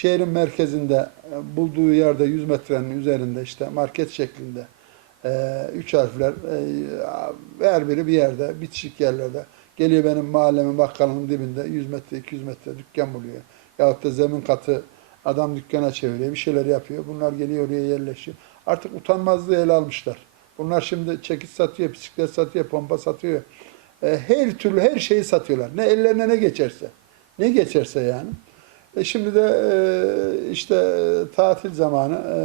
şehrin merkezinde e, bulduğu yerde 100 metrenin üzerinde işte market şeklinde e, üç harfler e, her biri bir yerde bitişik yerlerde geliyor benim mahallemin bakkalının dibinde 100 metre 200 metre dükkan buluyor. Yahut da zemin katı adam dükkana çeviriyor bir şeyler yapıyor. Bunlar geliyor oraya yerleşiyor. Artık utanmazlığı ele almışlar. Bunlar şimdi çekiç satıyor, bisiklet satıyor, pompa satıyor. Her türlü her şeyi satıyorlar. Ne ellerine ne geçerse. Ne geçerse yani. E şimdi de e, işte tatil zamanı e,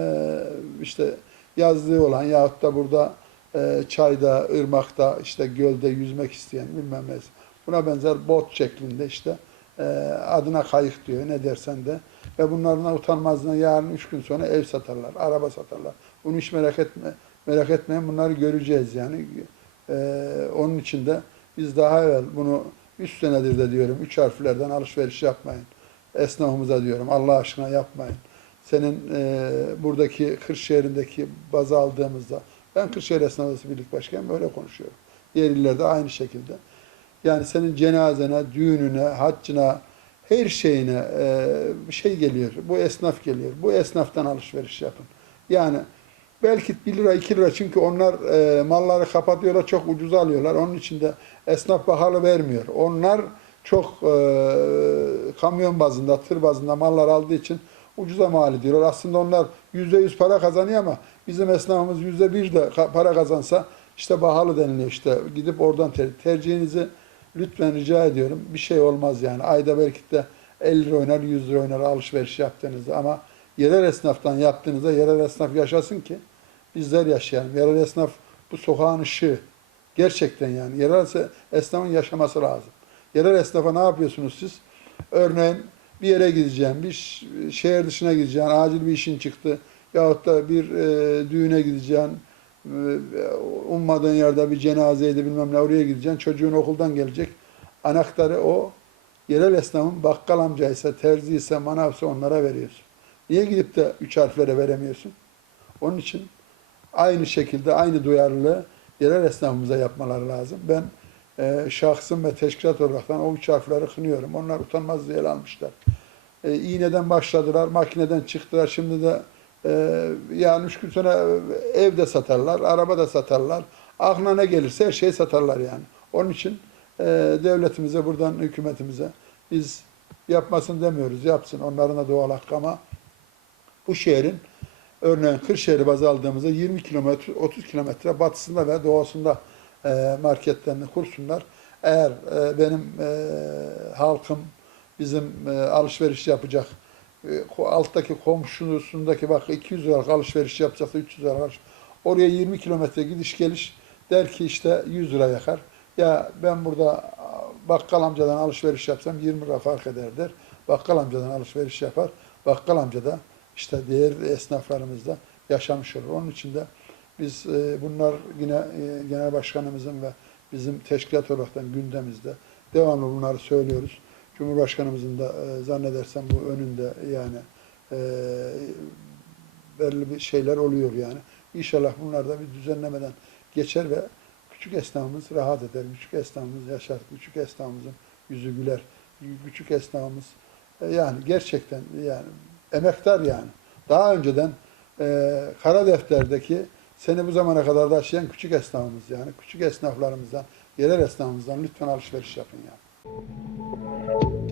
işte yazlığı olan yahut da burada e, çayda, ırmakta, işte gölde yüzmek isteyen bilmem ne. Buna benzer bot şeklinde işte e, adına kayık diyor ne dersen de. Ve bunlardan utanmazlığına yarın üç gün sonra ev satarlar, araba satarlar. Bunu hiç merak etme, merak etmeyin bunları göreceğiz yani. E, onun için de biz daha evvel bunu üç senedir de diyorum üç harflerden alışveriş yapmayın. Esnafımıza diyorum Allah aşkına yapmayın. Senin e, buradaki Kırşehir'indeki bazı aldığımızda ben Kırşehir Esnaf Odası Birlik Başkanı böyle konuşuyorum. Diğer illerde aynı şekilde. Yani senin cenazene, düğününe, haccına, her şeyine e, bir şey geliyor. Bu esnaf geliyor. Bu esnaftan alışveriş yapın. Yani belki 1 lira 2 lira çünkü onlar e, malları kapatıyorlar çok ucuza alıyorlar. Onun için de esnaf pahalı vermiyor. Onlar çok e, kamyon bazında, tır bazında mallar aldığı için ucuza mal ediyorlar. Aslında onlar yüzde yüz para kazanıyor ama bizim esnafımız yüzde bir de para kazansa işte pahalı deniliyor işte. Gidip oradan ter- tercihinizi lütfen rica ediyorum. Bir şey olmaz yani. Ayda belki de 50 lira oynar, 100 lira oynar alışveriş yaptığınızda ama yerel esnaftan yaptığınızda yerel esnaf yaşasın ki bizler yaşayalım. Yerel esnaf bu sokağın ışığı. Gerçekten yani. Yerel esnafın yaşaması lazım. Yerel esnafa ne yapıyorsunuz siz? Örneğin bir yere gideceğim, bir şehir dışına gideceğim, acil bir işin çıktı. Yahut da bir e, düğüne gideceğim, e, ummadığın yerde bir cenazeydi bilmem ne oraya gideceksin. Çocuğun okuldan gelecek. Anahtarı o yerel esnafın bakkal amcaysa, terzi ise, manavsa onlara veriyorsun. Niye gidip de üç harflere veremiyorsun? Onun için aynı şekilde aynı duyarlılığı yerel esnafımıza yapmaları lazım. Ben e, şahsım ve teşkilat olaraktan o üç harfleri kınıyorum. Onlar utanmaz diye almışlar. E, iğneden başladılar, makineden çıktılar. Şimdi de e, yani üç gün sonra evde satarlar, araba da satarlar. Aklına ne gelirse her şeyi satarlar yani. Onun için e, devletimize, buradan hükümetimize biz yapmasın demiyoruz, yapsın. Onların da doğal hakkı ama bu şehrin örneğin Kırşehir'i baz aldığımızda 20 kilometre, 30 kilometre batısında ve doğusunda e, marketlerini kursunlar. Eğer e, benim e, halkım bizim e, alışveriş yapacak, e, alttaki komşusundaki bak 200 liralık alışveriş yapacaksa 300 liralık alışveriş, oraya 20 kilometre gidiş geliş der ki işte 100 lira yakar. Ya ben burada bakkal amcadan alışveriş yapsam 20 lira fark eder der. Bakkal amcadan alışveriş yapar. Bakkal amca da işte diğer esnaflarımızda yaşamış olur. Onun için de biz e, bunlar yine e, genel başkanımızın ve bizim teşkilat olaraktan gündemimizde devamlı bunları söylüyoruz. Cumhurbaşkanımızın da e, zannedersem bu önünde yani e, belli bir şeyler oluyor yani. İnşallah bunlar da bir düzenlemeden geçer ve küçük esnafımız rahat eder. Küçük esnafımız yaşar. Küçük esnafımızın yüzü güler. Küçük esnafımız e, yani gerçekten yani emektar yani. Daha önceden e, kara defterdeki seni bu zamana kadar taşıyan küçük esnafımız yani. Küçük esnaflarımızdan, yerel esnafımızdan lütfen alışveriş yapın yani.